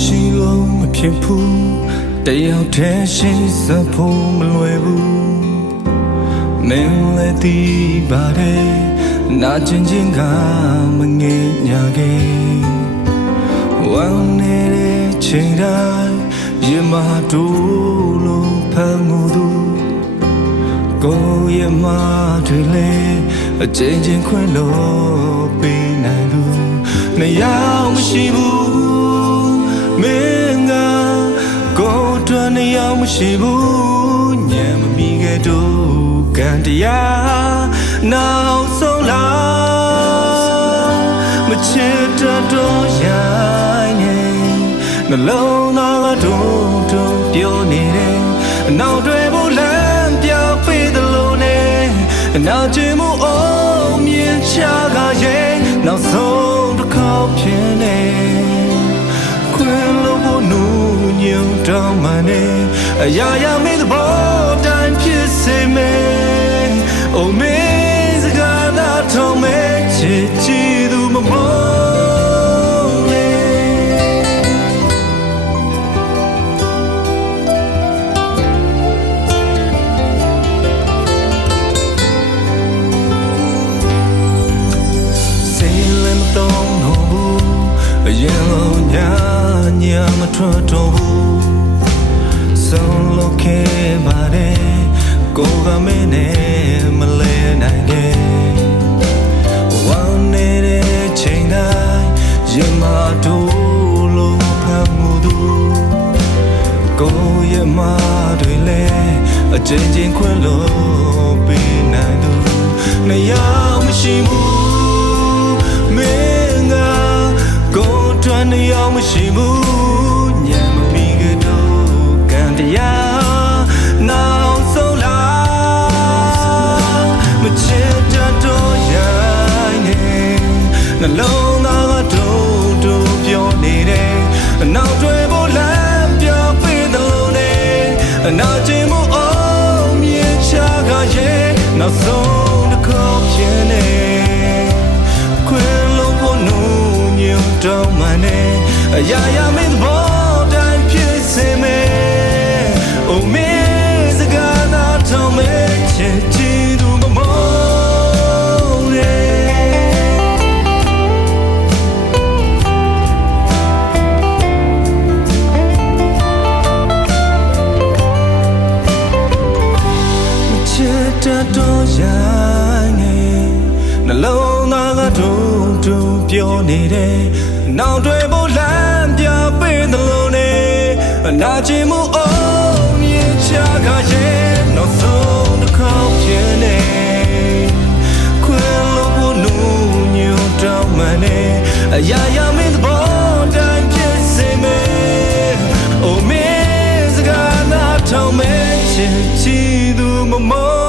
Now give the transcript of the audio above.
ရှိလို့မဖြစ်ဘူးတယောက်တည်းရှိစဖို့မလွယ်ဘူးမင်းလည်းသိပါတယ်နာကျင်ခြင်းကမငဲ့ညာခဲ့ဝမ်းနေတဲ့ချိန်တိုင်းရင်မတို့လို့ဖန်ငိုသူကိုယ့်ရဲ့မတွေလေအချိန်ချင်းခွင့်လို့ပေးနိုင်သူနှစ်ယောက်မရှိဘူးမင်းကကိုယ်အတွက်နှစ်ယောက်မရှိဘူးညံမမီခဲ့တော့ကံတရားနောက်ဆုံးလာမချစ်တော့ရိုင်းနေနှလုံးသားကတို့ပြောနေတယ်အနောက်တွေဘူးလမ်းပြောင်းပေးသလိုနဲ့နောက်ချင်မှုအောင်မြင်ချကရဲ့နောက်ဆုံးတစ်ခေါက်ဖြစ်နေခွင်လို့ဖို့နူးညွတ်တောင်းမှနေအရာရာမင်းသဘောတိုင်းဖြစ်စေမယ်အိုမင်းစကားသာထုံးမဲ့ချစ်ကြည့်သူမမောညာမထွက်တော့ဘူးဆုံးလို့ခဲ့ပါတယ်ကိုကမင်းနဲ့မလဲနိုင်ခဲ့ဝမ်းနေတဲ့ချိန်တိုင်းရင်မတို့လို့ဖတ်မှုသူကိုရဲ့မတွေလဲအချင်းချင်းခွင့်လို့ပေးနိုင်သူနှစ်ယောက်မရှိဘူးမင်းကကိုယ်ထွက်နှစ်ယောက်မရှိဘူးနောက်ဆုံးလာမချစ်တော့ရိုင်းနေနှလုံးသားကတို့ပြောနေတယ်နောက်တွေဖို့လမ်းပြောင်းပေးသလိုနဲ့နောက်ချင်မှုအောင်မြင်ချကရဲ့နောက်ဆုံးတစ်ခေါက်ဖြစ်နေခွင်လို့ဖို့နူးညွတ်တော့မှနေအရာရာမင်းသဘောတိုင်းဖြစ်စေမယ်Oh me zagana tome chechi du mamore cheta do ya ne nalong na ga do pyo ne de naw twe bo lan pya pin the lo ne na chin muချကရဲ့နောက်ဆုံးတစ်ခေါက်ဖြစ်နေခွင်လို့ဖို့နူးညွတ်တောင်းမှနေအရာရာမင်းသဘောတိုင်းဖြစ်စေမယ်အိုမင်းစကားသာထောင်မဲ့ချစ်ကြည့်သူမမော